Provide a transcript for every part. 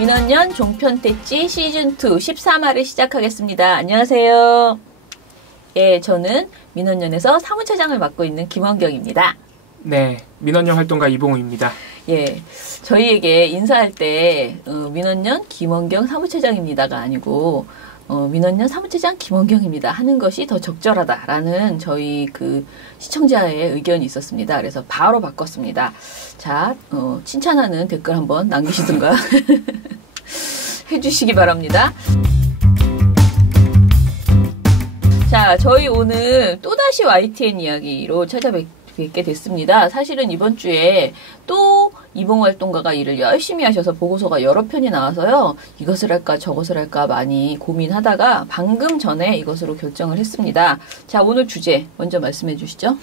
민원연 종편택지 시즌2 13화를 시작하겠습니다. 안녕하세요. 예, 저는 민원연에서 사무처장을 맡고 있는 김원경입니다. 네, 민원연 활동가 이봉우입니다. 예, 저희에게 인사할 때 민원연 김원경 사무처장입니다가 아니고 민원연 사무처장 김원경입니다 하는 것이 더 적절하다라는 저희 그 시청자의 의견이 있었습니다. 그래서 바로 바꿨습니다. 자, 칭찬하는 댓글 한번 남기시든가 해주시기 바랍니다. 자, 저희 오늘 또다시 YTN 이야기로 찾아뵙게 됐습니다. 사실은 이번 주에 또 이봉 활동가가 일을 열심히 하셔서 보고서가 여러 편이 나와서요. 이것을 할까 저것을 할까 많이 고민하다가 방금 전에 이것으로 결정을 했습니다. 자, 오늘 주제 먼저 말씀해 주시죠.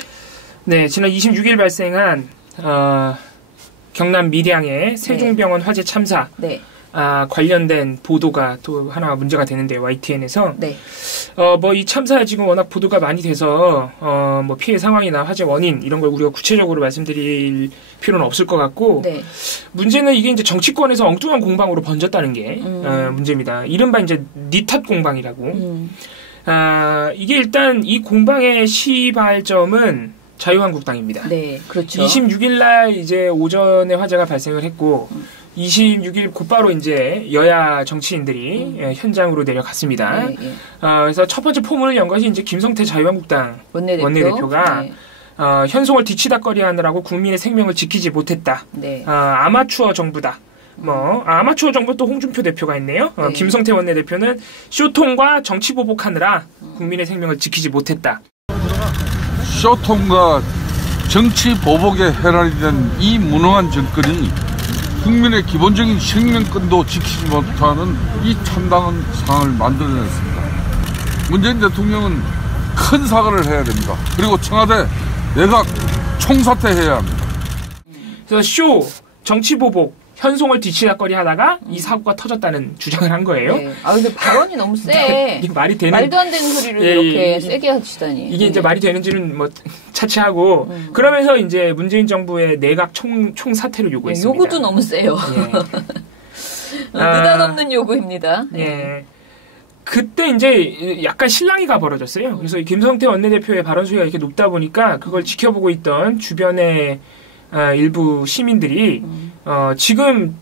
네, 지난 26일 발생한 경남 밀양의 세종병원 화재 참사 관련된 보도가 또 하나 문제가 되는데 YTN에서 이 참사 지금 워낙 보도가 많이 돼서 피해 상황이나 화재 원인 이런 걸 우리가 구체적으로 말씀드릴 필요는 없을 것 같고 문제는 이게 이제 정치권에서 엉뚱한 공방으로 번졌다는 게 문제입니다. 이른바 이제 니탓 공방이라고. 이게 일단 이 공방의 시발점은 자유한국당입니다. 네, 그렇죠. 26일 날 이제 오전에 화재가 발생을 했고 26일 곧바로 이제 여야 정치인들이 현장으로 내려갔습니다. 그래서 첫 번째 포문을 연 것이 이제 김성태 자유한국당 원내대표가 현송을 뒤치다꺼리하느라고 국민의 생명을 지키지 못했다. 아마추어 정부다. 아마추어 정부 또 홍준표 대표가 있네요. 김성태 원내대표는 쇼통과 정치 보복하느라 국민의 생명을 지키지 못했다. 쇼통과 정치 보복에 헤라리 된 이 무능한 정권이 국민의 기본적인 생명권도 지키지 못하는 이 참담한 상황을 만들어냈습니다. 문재인 대통령은 큰 사과를 해야 됩니다. 그리고 청와대 내각 총사퇴해야 합니다. 그래서 정치 보복, 현송을 뒤치다꺼리 하다가 이 사고가 터졌다는 주장을 한 거예요. 근데 발언이 너무 세. 말도 안 되는 소리를 이렇게 세게 하시다니. 이게 이제 말이 되는지는 차치하고 그러면서 이제 문재인 정부의 내각 총사퇴를 요구했습니다. 요구도 너무 세요. 느닷없는 요구입니다. 그때 이제 약간 실랑이가 벌어졌어요. 그래서 김성태 원내대표의 발언 수위가 이렇게 높다 보니까 그걸 지켜보고 있던 주변의 일부 시민들이 지금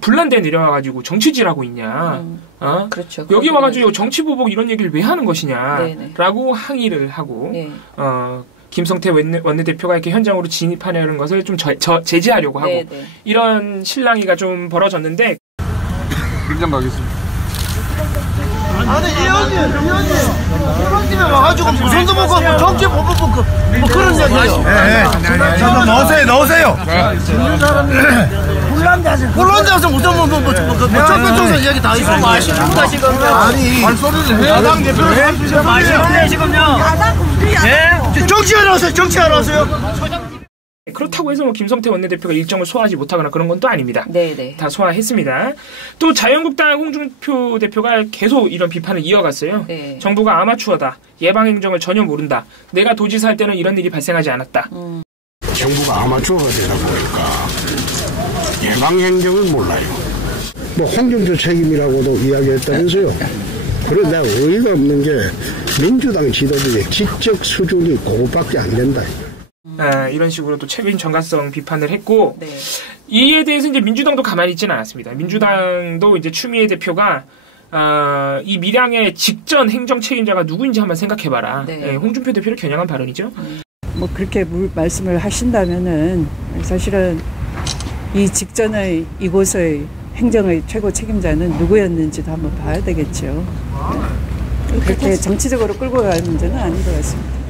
불난데 내려와가지고 정치질하고 있냐. 그렇죠. 여기 와가지고 정치보복 이런 얘기를 왜 하는 것이냐라고 항의를 하고 김성태 원내대표가 이렇게 현장으로 진입하려는 것을 좀 제지하려고 하고 이런 실랑이가 좀 벌어졌는데 현장 가겠습니다. 아니 의원님에 와가지고 무슨도 먹고 정치 보복 그런 얘기예요. 넣으세요. 혼란자서 무슨 정권청사 이야기 다 있어요. 마시는가 지금? 아니 발소리를 해야 야당 대표를 마시는데 지금요? 정치하러 왔어요. 그렇다고 해서 김성태 원내대표가 일정을 소화하지 못하거나 그런 건 또 아닙니다. 다 소화했습니다. 또 자유한국당 홍준표 대표가 계속 이런 비판을 이어갔어요. 정부가 아마추어다. 예방행정을 전혀 모른다. 내가 도지사 할 때는 이런 일이 발생하지 않았다. 정부가 아마추어가 되다 보니까 예방행정을 몰라요. 홍준표 책임이라고도 이야기했다면서요. 그런데 의의가 없는 게 민주당 지도부의 지적 수준이 그것밖에 안 된다. 이런 식으로 또 책임 전가성 비판을 했고 이에 대해서 이제 민주당도 가만히 있지는 않았습니다. 민주당도 이제 추미애 대표가 이 밀양의 직전 행정 책임자가 누구인지 한번 생각해봐라. 홍준표 대표를 겨냥한 발언이죠. 그렇게 말씀을 하신다면은 사실은 이 직전의 이곳의 행정의 최고 책임자는 누구였는지도 한번 봐야 되겠죠. 그렇게 정치적으로 끌고 갈 문제는 아닌 것 같습니다.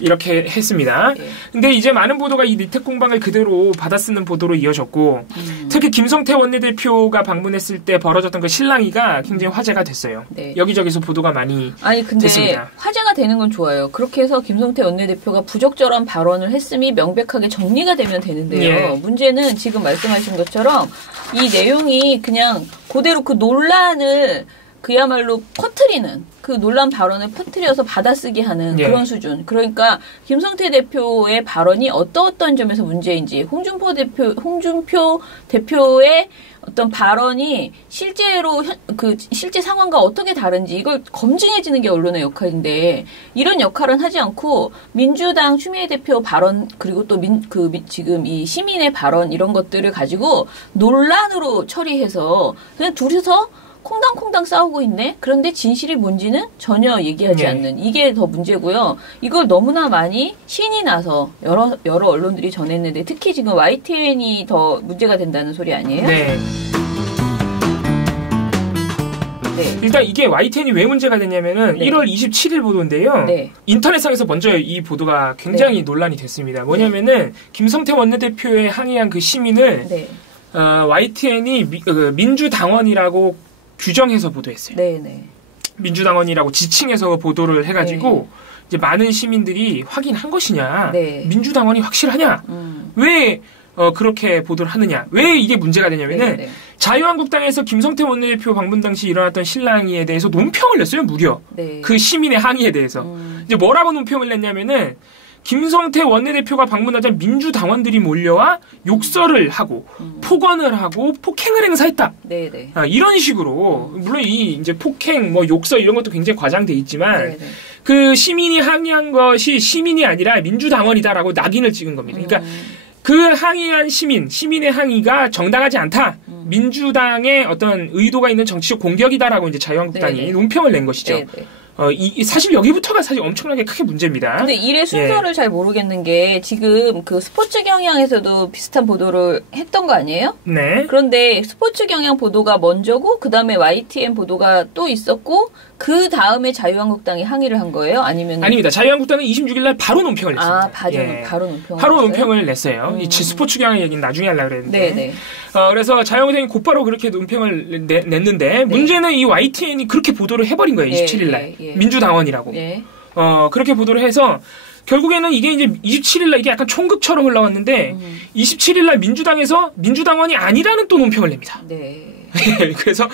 이렇게 했습니다. 근데 이제 많은 보도가 이 니택 공방을 그대로 받아쓰는 보도로 이어졌고 특히 김성태 원내대표가 방문했을 때 벌어졌던 그 실랑이가 굉장히 화제가 됐어요. 여기저기서 보도가 많이 근데 됐습니다. 화제가 되는 건 좋아요. 그렇게 해서 김성태 원내대표가 부적절한 발언을 했음이 명백하게 정리가 되면 되는데요. 문제는 지금 말씀하신 것처럼 이 내용이 그냥 그대로 그 논란을 그야말로 퍼뜨리는 그 논란 발언을 퍼뜨려서 받아쓰기 하는 예. 그런 수준. 그러니까 김성태 대표의 발언이 어떤 점에서 문제인지 홍준표 대표의 어떤 발언이 실제로 실제 상황과 어떻게 다른지 이걸 검증해지는 게 언론의 역할인데 이런 역할은 하지 않고 민주당 추미애 대표 발언 그리고 또 지금 이 시민의 발언 이런 것들을 가지고 논란으로 처리해서 그냥 둘이서 콩당콩당 싸우고 있네. 그런데 진실이 뭔지는 전혀 얘기하지 않는 이게 더 문제고요. 이걸 너무나 많이 신이 나서 여러 언론들이 전했는데 특히 지금 YTN이 더 문제가 된다는 소리 아니에요? 네. 네. 일단 이게 YTN이 왜 문제가 됐냐면은 1월 27일 보도인데요. 인터넷상에서 먼저 이 보도가 굉장히 논란이 됐습니다. 뭐냐면은 김성태 원내대표에 항의한 그 시민을 YTN이 민주당원이라고 규정해서 보도했어요. 네네. 민주당원이라고 지칭해서 보도를 해가지고 이제 많은 시민들이 확인한 것이냐, 민주당원이 확실하냐, 왜 그렇게 보도를 하느냐, 왜 이게 문제가 되냐면은 자유한국당에서 김성태 원내대표 방문 당시 일어났던 실랑이에 대해서 논평을 냈어요, 무려. 그 시민의 항의에 대해서. 이제 뭐라고 논평을 냈냐면은 김성태 원내대표가 방문하자 민주당원들이 몰려와 욕설을 하고 폭언을 하고 폭행을 행사했다. 이런 식으로 물론 이 이제 폭행, 뭐 욕설 이런 것도 굉장히 과장돼 있지만 그 시민이 항의한 것이 시민이 아니라 민주당원이다라고 낙인을 찍은 겁니다. 그러니까 그 항의한 시민의 항의가 정당하지 않다. 민주당의 어떤 의도가 있는 정치적 공격이다라고 이제 자유한국당이 논평을 낸 것이죠. 사실 여기부터가 사실 엄청나게 크게 문제입니다. 근데 일의 순서를 잘 모르겠는 게 지금 그 스포츠 경향에서도 비슷한 보도를 했던 거 아니에요? 네. 그런데 스포츠 경향 보도가 먼저고 그 다음에 YTN 보도가 또 있었고 그 다음에 자유한국당이 항의를 한 거예요? 아니면? 아닙니다. 자유한국당은 26일 날 바로 논평을 냈습니다. 바로 논평을 냈어요. 이 스포츠 경향 얘기는 나중에 하려고 그랬는데. 그래서 자유한국당이 곧바로 그렇게 논평을 냈는데 문제는 이 YTN이 그렇게 보도를 해버린 거예요. 27일 날. 민주당원이라고. 그렇게 보도를 해서 결국에는 이게 이제 27일 날 이게 약간 총극처럼 흘러왔는데 27일 날 민주당에서 민주당원이 아니라는 또 논평을 냅니다. 그래서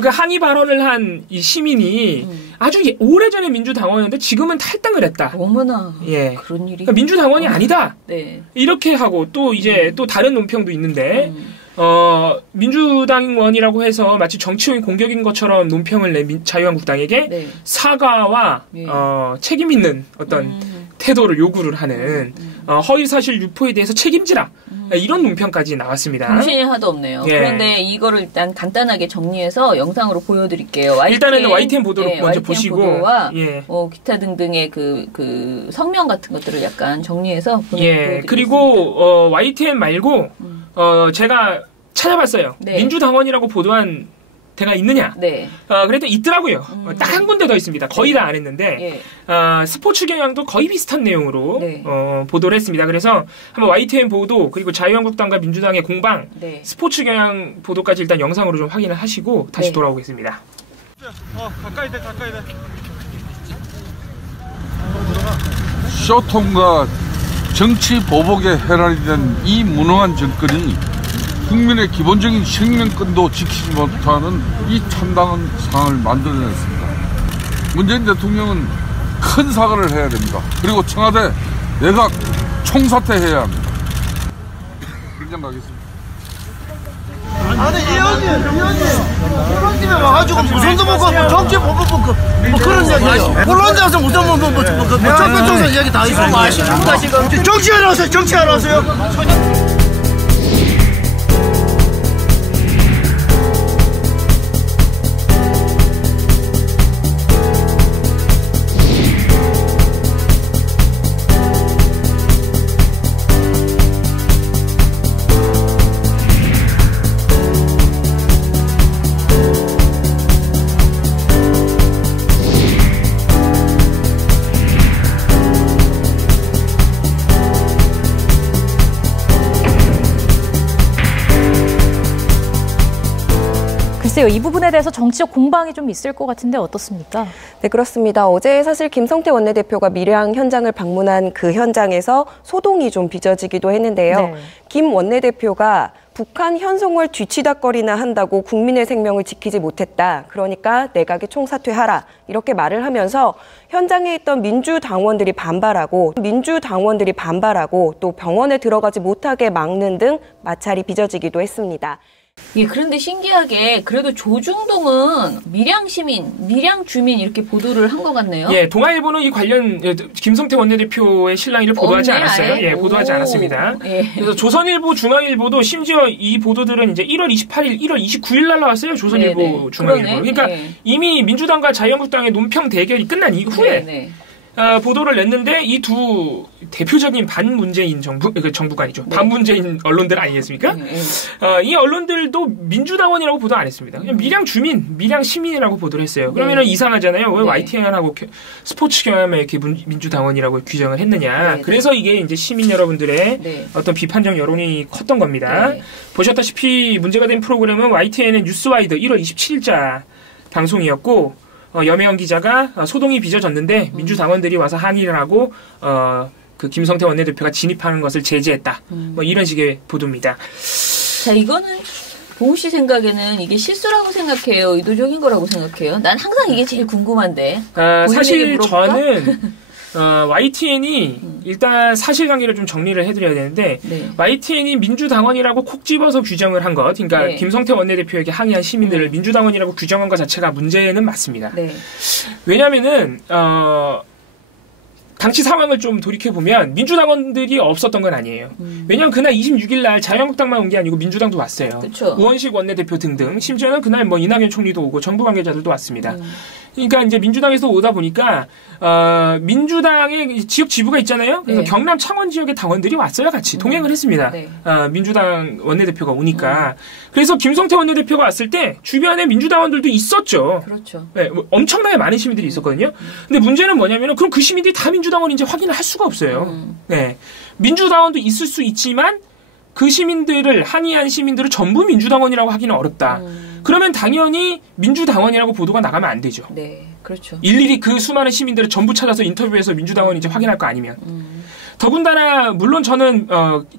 그 항의 발언을 한 이 시민이 아주 오래전에 민주당원이었는데 지금은 탈당을 했다. 어머나. 그런 일이. 그러니까 민주당원이 아니다. 이렇게 하고 또 이제 또 다른 논평도 있는데 민주당원이라고 해서 마치 정치적인 공격인 것처럼 논평을 낸 자유한국당에게 사과와 책임 있는 어떤 태도를 요구를 하는 허위사실 유포에 대해서 책임지라. 이런 논평까지 나왔습니다. 정신이 하나도 없네요. 그런데 이거를 일단 간단하게 정리해서 영상으로 보여드릴게요. 일단은 YTN 보도를 먼저 YTN 보시고 보도와 기타 등등의 그 성명 같은 것들을 약간 정리해서 보여드리겠습니다. 그리고 YTN 말고 제가 찾아봤어요. 민주당원이라고 보도한 데가 있느냐? 그래도 있더라고요. 딱 한 군데 더 있습니다. 거의 다 안 했는데 스포츠 경향도 거의 비슷한 내용으로 보도를 했습니다. 그래서 한번 YTN 보도 그리고 자유한국당과 민주당의 공방 스포츠 경향 보도까지 일단 영상으로 좀 확인을 하시고 다시 돌아오겠습니다. 가까이 돼. 쇼통과 정치 보복에 해랄이 된 이 무능한 정권이 국민의 기본적인 생명권도 지키지 못하는 이 참담한 상황을 만들어냈습니다. 문재인 대통령은 큰 사과를 해야 됩니다. 그리고 청와대 내각 총사퇴해야 합니다. 현장 가겠습니다. 아니 의원님 와가지고 무슨도 먹고 정치 보복 뭐 그런 이야기예요. 본론에 와서 무슨 청변총선 이야기 다 있어요. 정치하러 왔어요. 글쎄요, 이 부분에 대해서 정치적 공방이 좀 있을 것 같은데 어떻습니까? 네, 그렇습니다. 어제 사실 김성태 원내대표가 밀양 현장을 방문한 그 현장에서 소동이 좀 빚어지기도 했는데요. 김 원내대표가 북한 현송월 뒤치다거리나 한다고 국민의 생명을 지키지 못했다. 그러니까 내각에 총사퇴하라. 이렇게 말을 하면서 현장에 있던 민주당원들이 반발하고 또 병원에 들어가지 못하게 막는 등 마찰이 빚어지기도 했습니다. 예, 그런데 신기하게 그래도 조중동은 밀양 시민, 밀양 주민 이렇게 보도를 한 것 같네요. 예, 동아일보는 이 관련 김성태 원내대표의 실랑이를 보도하지 않았어요. 예, 보도하지 않았습니다. 예. 그래서 조선일보, 중앙일보도 심지어 이 보도들은 이제 1월 28일, 1월 29일 날 나왔어요. 조선일보, 네네. 중앙일보. 그러네. 그러니까 이미 민주당과 자유한국당의 논평 대결이 끝난 이후에 네네. 보도를 냈는데 이 두 대표적인 반문재인 정부가 아니죠. 네. 반문재인 언론들 아니겠습니까? 이 언론들도 민주당원이라고 보도 안 했습니다. 그냥 밀양 주민, 밀양 시민이라고 보도를 했어요. 그러면은 이상하잖아요. 왜 YTN하고 스포츠 경험에 이렇게 민주당원이라고 규정을 했느냐. 그래서 이게 이제 시민 여러분들의 어떤 비판적 여론이 컸던 겁니다. 보셨다시피 문제가 된 프로그램은 YTN의 뉴스와이드 1월 27일자 방송이었고 염혜영 기자가 소동이 빚어졌는데 민주당원들이 와서 항의를 하고 그 김성태 원내대표가 진입하는 것을 제지했다. 뭐 이런 식의 보도입니다. 자, 이거는 봉우 씨 생각에는 이게 실수라고 생각해요? 의도적인 거라고 생각해요? 난 항상 이게 제일 궁금한데. 사실 저는 YTN이 일단 사실관계를 좀 정리를 해드려야 되는데 YTN이 민주당원이라고 콕 집어서 규정을 한 것, 그러니까 김성태 원내대표에게 항의한 시민들을 민주당원이라고 규정한 것 자체가 문제는 맞습니다. 왜냐하면은 당시 상황을 좀 돌이켜보면 민주당원들이 없었던 건 아니에요. 왜냐하면 그날 26일 날 자유한국당만 온 게 아니고 민주당도 왔어요. 그쵸. 우원식 원내대표 등등, 심지어는 그날 뭐 이낙연 총리도 오고 정부 관계자들도 왔습니다. 그러니까 이제 민주당에서 오다 보니까 민주당의 지역 지부가 있잖아요. 그래서 경남 창원 지역의 당원들이 왔어요. 같이 동행을 했습니다. 민주당 원내대표가 오니까. 그래서 김성태 원내대표가 왔을 때 주변에 민주당원들도 있었죠. 그렇죠. 네, 뭐 엄청나게 많은 시민들이 있었거든요. 근데 문제는 뭐냐면은 그럼 그 시민들이 다 민주당원인지 확인을 할 수가 없어요. 네, 민주당원도 있을 수 있지만 그 시민들을 항의한 시민들을 전부 민주당원이라고 하기는 어렵다. 그러면 당연히 민주당원이라고 보도가 나가면 안 되죠. 네, 그렇죠. 일일이 그 수많은 시민들을 전부 찾아서 인터뷰해서 민주당원인지 확인할 거 아니면. 더군다나 물론 저는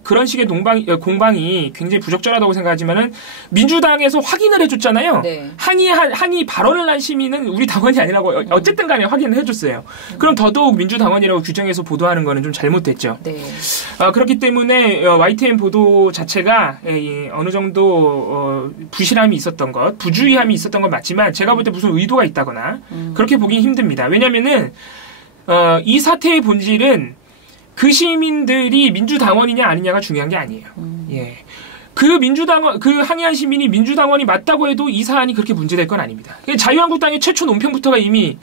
그런 식의 공방이 굉장히 부적절하다고 생각하지만은 민주당에서 확인을 해줬잖아요. 항의 발언을 한 시민은 우리 당원이 아니라고 어쨌든 간에 확인을 해줬어요. 그럼 더더욱 민주당원이라고 규정해서 보도하는 거는 좀 잘못됐죠. 그렇기 때문에 YTN 보도 자체가 어느 정도 부실함이 있었던 것, 부주의함이 있었던 건 맞지만 제가 볼 때 무슨 의도가 있다거나 그렇게 보기는 힘듭니다. 왜냐면은 이 사태의 본질은 그 시민들이 민주당원이냐 아니냐가 중요한 게 아니에요. 예. 그 항의한 시민이 민주당원이 맞다고 해도 이 사안이 그렇게 문제될 건 아닙니다. 자유한국당의 최초 논평부터가 이미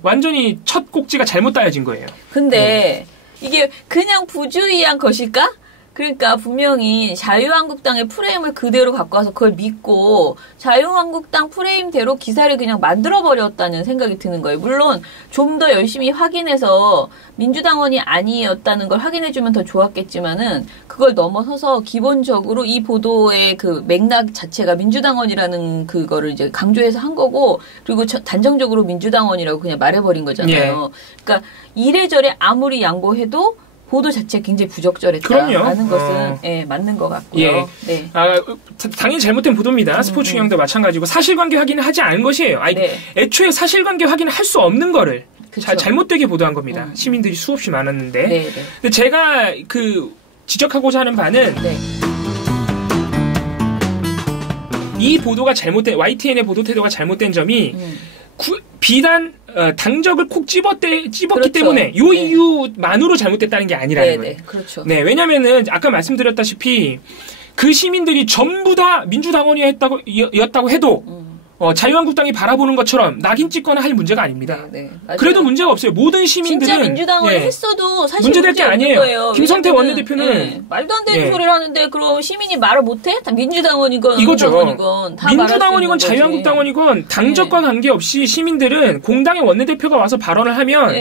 완전히 첫 꼭지가 잘못 따여진 거예요. 근데 이게 그냥 부주의한 것일까? 그러니까 분명히 자유한국당의 프레임을 그대로 갖고 와서 그걸 믿고 자유한국당 프레임대로 기사를 그냥 만들어버렸다는 생각이 드는 거예요. 물론 좀 더 열심히 확인해서 민주당원이 아니었다는 걸 확인해주면 더 좋았겠지만은 그걸 넘어서서 기본적으로 이 보도의 그 맥락 자체가 민주당원이라는 그거를 이제 강조해서 한 거고 그리고 단정적으로 민주당원이라고 그냥 말해버린 거잖아요. 그러니까 이래저래 아무리 양보해도 보도 자체가 굉장히 부적절했다라는 것은 맞는 것 같고요. 당연히 잘못된 보도입니다. 스포츠 경영도 마찬가지고 사실관계 확인을 하지 않은 것이에요. 애초에 사실관계 확인을 할 수 없는 거를 잘못되게 보도한 겁니다. 시민들이 수없이 많았는데. 근데 제가 지적하고자 하는 바는 이 보도가 YTN의 보도 태도가 잘못된 점이 비단 당적을 콕 집었기 때문에 이 이유만으로 잘못됐다는 게 아니라는 거예요. 그렇죠. 네, 왜냐면은 아까 말씀드렸다시피 그 시민들이 전부 다 민주당원이었다고 해도 자유한국당이 바라보는 것처럼 낙인 찍거나 할 문제가 아닙니다. 그래도 문제가 없어요. 모든 시민들은 진짜 민주당원이 했어도 사실 문제될 게 아니에요. 거예요. 김성태 원내대표는 말도 안 되는 소리를 하는데 그럼 시민이 말을 못해? 다 민주당원이건 이거죠. 다 민주당원이건 자유한국당원이건 당적과 관계없이 시민들은 공당의 원내대표가 와서 발언을 하면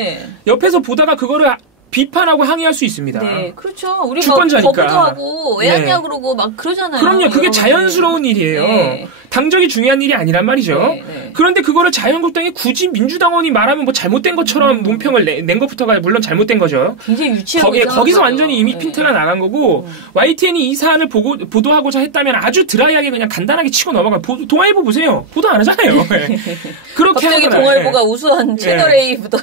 옆에서 보다가 그거를 비판하고 항의할 수 있습니다. 네, 그렇죠. 우리 주권자니까. 거부도 하고 왜 하냐 그러고 막 그러잖아요. 그럼요. 그게 자연스러운 일이에요. 당적이 중요한 일이 아니란 말이죠. 네, 네. 그런데 그거를 자유한국당이 굳이 민주당원이 말하면 뭐 잘못된 것처럼 논평을 낸 것부터가 물론 잘못된 거죠. 굉장히 유치하고 거기서 완전히 이미 핀트가 나간 거고 YTN이 이 사안을 보도하고자 했다면 아주 드라이하게 그냥 간단하게 치고 넘어가. 동아일보 보세요. 보도 안 하잖아요. 네. 그렇게 갑자기 동아일보가 우수한 채널 A보다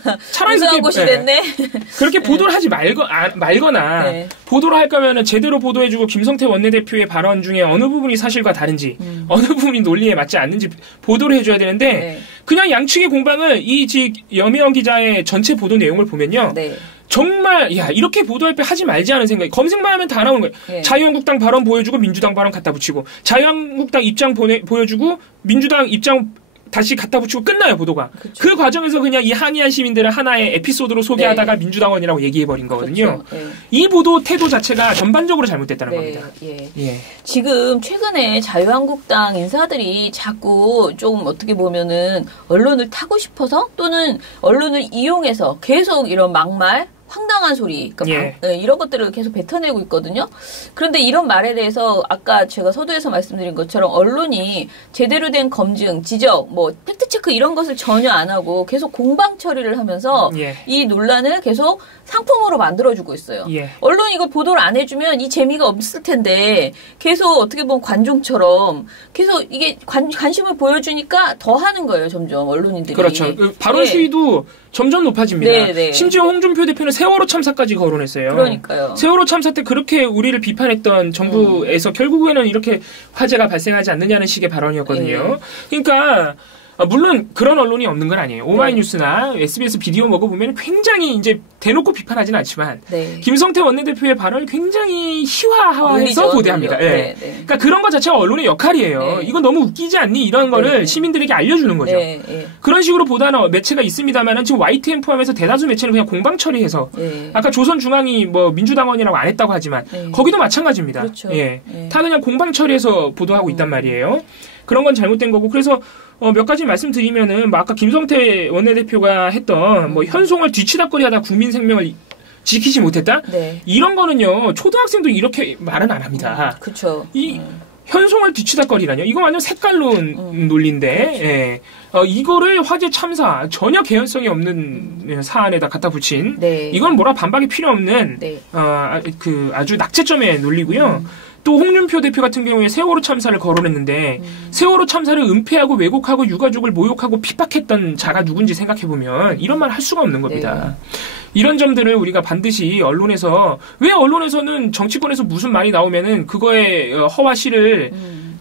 우수한 곳이 됐네. 그렇게 보도를 하지 말거나 네. 보도를 할 거면은 제대로 보도해주고 김성태 원내대표의 발언 중에 어느 부분이 사실과 다른지 어느 부분이 논리에 맞지 않는지 보도를 해줘야 되는데 네. 그냥 양측의 공방을 여미영 기자의 전체 보도 내용을 보면요. 네. 정말 이렇게 보도할 때 하지 말지 하는 생각이 검색만 하면 다 나오는 거예요. 네. 자유한국당 발언 보여주고 민주당 발언 갖다 붙이고 자유한국당 입장 보여주고 민주당 입장 다시 갖다 붙이고 끝나요, 보도가. 그쵸. 그 과정에서 그냥 이 항의한 시민들을 하나의 에피소드로 소개하다가 네. 민주당원이라고 얘기해버린 거거든요. 그렇죠. 네. 이 보도 태도 자체가 전반적으로 잘못됐다는 네. 겁니다. 예. 지금 최근에 자유한국당 인사들이 자꾸 좀 어떻게 보면은 언론을 타고 싶어서 또는 언론을 이용해서 계속 이런 막말, 황당한 소리, 그러니까 이런 것들을 계속 뱉어내고 있거든요. 그런데 이런 말에 대해서 아까 제가 서두에서 말씀드린 것처럼 언론이 제대로 된 검증, 지적, 팩트체크 이런 것을 전혀 안 하고 계속 공방 처리를 하면서 이 논란을 계속 상품으로 만들어주고 있어요. 언론이 이거 보도를 안 해주면 이 재미가 없을 텐데 계속 어떻게 보면 관종처럼 계속 이게 관심을 보여주니까 더 하는 거예요, 점점 언론인들이. 그렇죠. 발언 수위도 점점 높아집니다. 네. 심지어 홍준표 대표는 세월호 참사까지 거론했어요. 그러니까요. 세월호 참사 때 그렇게 우리를 비판했던 정부에서 결국에는 이렇게 화재가 발생하지 않느냐는 식의 발언이었거든요. 그러니까 물론 그런 언론이 없는 건 아니에요. 오마이뉴스나 SBS 비디오 먹어보면 굉장히 이제 대놓고 비판하지는 않지만 김성태 원내대표의 발언을 굉장히 희화화해서 보도합니다. 그러니까 그런 것 자체가 언론의 역할이에요. 이건 너무 웃기지 않니? 이런 거를 시민들에게 알려주는 거죠. 그런 식으로 보다는 매체가 있습니다만 지금 YTN 포함해서 대다수 매체는 그냥 공방 처리해서 아까 조선중앙이 민주당원이라고 안 했다고 하지만 거기도 마찬가지입니다. 그렇죠. 다 그냥 공방 처리해서 보도하고 있단 말이에요. 그런 건 잘못된 거고 그래서 몇 가지 말씀드리면은 아까 김성태 원내대표가 했던 현송을 뒤치다거리하다 국민 생명을 지키지 못했다? 이런 거는요 초등학생도 이렇게 말은 안 합니다. 그렇죠. 이 현송을 뒤치다거리라뇨? 이거 완전 색깔론 논리인데 이거를 화재 참사 전혀 개연성이 없는 사안에다 갖다 붙인 이건 뭐라 반박이 필요 없는 아주 낙제점의 논리고요. 또 홍준표 대표 같은 경우에 세월호 참사를 거론했는데 세월호 참사를 은폐하고 왜곡하고 유가족을 모욕하고 핍박했던 자가 누군지 생각해보면 이런 말 할 수가 없는 겁니다. 이런 점들을 우리가 반드시 언론에서 왜 언론에서는 정치권에서 무슨 말이 나오면은 그거의 허와 실을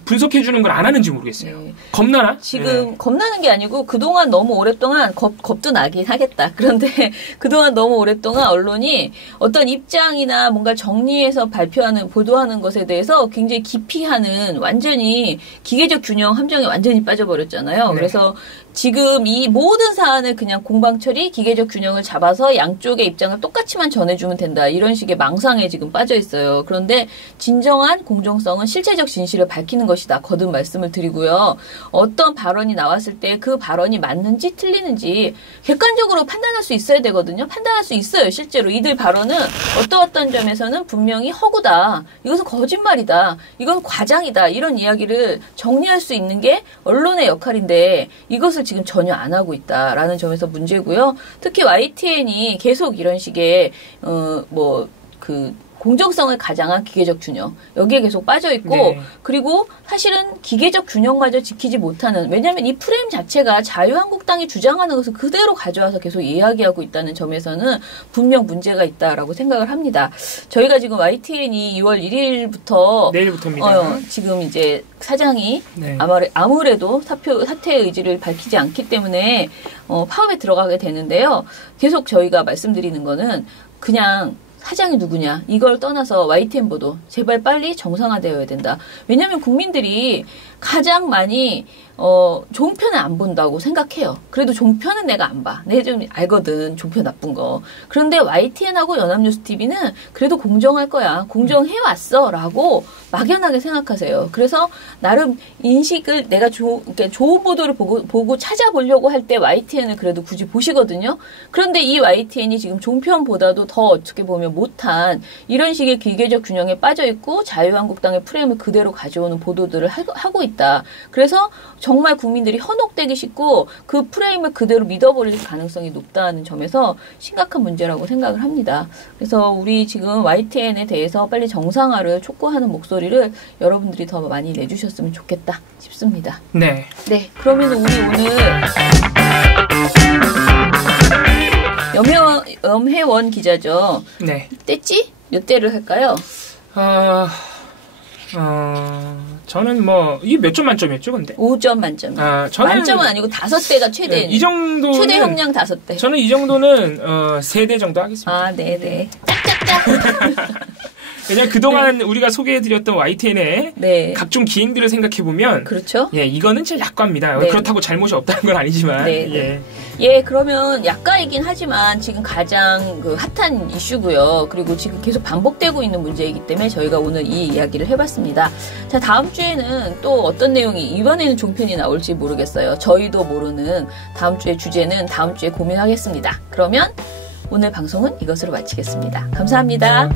분석해주는 걸 안 하는지 모르겠어요. 겁나나? 지금 겁나는 게 아니고 그동안 너무 오랫동안 겁도 나긴 하겠다. 그런데 그동안 너무 오랫동안 언론이 어떤 입장이나 뭔가 정리해서 발표하는 보도하는 것에 대해서 굉장히 기피하는 완전히 기계적 균형 함정에 완전히 빠져버렸잖아요. 그래서 지금 이 모든 사안을 그냥 공방 처리, 기계적 균형을 잡아서 양쪽의 입장을 똑같이만 전해주면 된다. 이런 식의 망상에 지금 빠져 있어요. 그런데 진정한 공정성은 실체적 진실을 밝히는 것이다. 거듭 말씀을 드리고요. 어떤 발언이 나왔을 때 그 발언이 맞는지 틀리는지 객관적으로 판단할 수 있어야 되거든요. 판단할 수 있어요. 실제로 이들 발언은 어떤 점에서는 분명히 허구다. 이것은 거짓말이다. 이건 과장이다. 이런 이야기를 정리할 수 있는 게 언론의 역할인데 이것을 지금 전혀 안 하고 있다라는 점에서 문제고요. 특히 YTN이 계속 이런 식의 공정성을 가장한 기계적 균형 여기에 계속 빠져 있고 그리고 사실은 기계적 균형마저 지키지 못하는 왜냐하면 이 프레임 자체가 자유한국당이 주장하는 것을 그대로 가져와서 계속 이야기하고 있다는 점에서는 분명 문제가 있다라고 생각을 합니다. 저희가 지금 YTN이 2월 1일부터 내일부터입니다. 지금 이제 사장이 아무래도 사퇴의 의지를 밝히지 않기 때문에 파업에 들어가게 되는데요. 계속 저희가 말씀드리는 거는 그냥 사장이 누구냐 이걸 떠나서 YTN 보도 제발 빨리 정상화되어야 된다. 왜냐하면 국민들이 가장 많이 종편을 안 본다고 생각해요. 그래도 종편은 내가 안 봐. 내가 좀 알거든. 종편 나쁜 거. 그런데 YTN하고 연합뉴스TV는 그래도 공정할 거야. 공정해왔어. 라고 막연하게 생각하세요. 그래서 나름 인식을 내가 좋은 보도를 보고 찾아보려고 할 때 YTN을 그래도 굳이 보시거든요. 그런데 이 YTN이 지금 종편보다도 더 어떻게 보면 못한 이런 식의 기계적 균형에 빠져 있고 자유한국당의 프레임을 그대로 가져오는 보도들을 하고 있다. 그래서 정말 국민들이 현혹되기 쉽고 그 프레임을 그대로 믿어버릴 가능성이 높다는 점에서 심각한 문제라고 생각을 합니다. 그래서 우리 지금 YTN에 대해서 빨리 정상화를 촉구하는 목소리를 여러분들이 더 많이 내주셨으면 좋겠다 싶습니다. 네. 네. 그러면 우리 오늘 염혜원 기자죠. 네. 떼찌? 몇 대를 할까요? 저는 뭐 이게 몇 점 만점이었죠, 근데? 5점 만점. 저는 만점은 아니고 5대가 최대. 이 정도 최대 형량 5대. 저는 이 정도는 3대 정도 하겠습니다. 네. 짝짝짝. 왜냐면 그동안 우리가 소개해드렸던 YTN의 각종 기행들을 생각해보면 그렇죠. 예, 이거는 진짜 약과입니다. 그렇다고 잘못이 없다는 건 아니지만 그러면 약과이긴 하지만 지금 가장 그 핫한 이슈고요. 그리고 지금 계속 반복되고 있는 문제이기 때문에 저희가 오늘 이 이야기를 해봤습니다. 자, 다음 주에는 또 어떤 내용이 이번에는 종편이 나올지 모르겠어요. 저희도 모르는 다음 주의 주제는 다음 주에 고민하겠습니다. 그러면 오늘 방송은 이것으로 마치겠습니다. 감사합니다.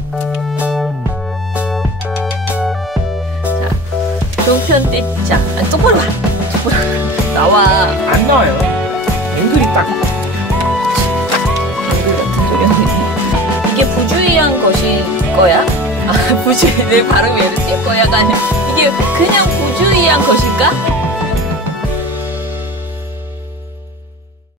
종편 떼자. 똑바로 봐. 나와. 안 나와요. 앵글이 딱. 앵글 같은 소리 하네. 이게 부주의한 것일 거야? 부주의, 내 발음이 이렇게 거야가 아니라 이게 그냥 부주의한 것일까?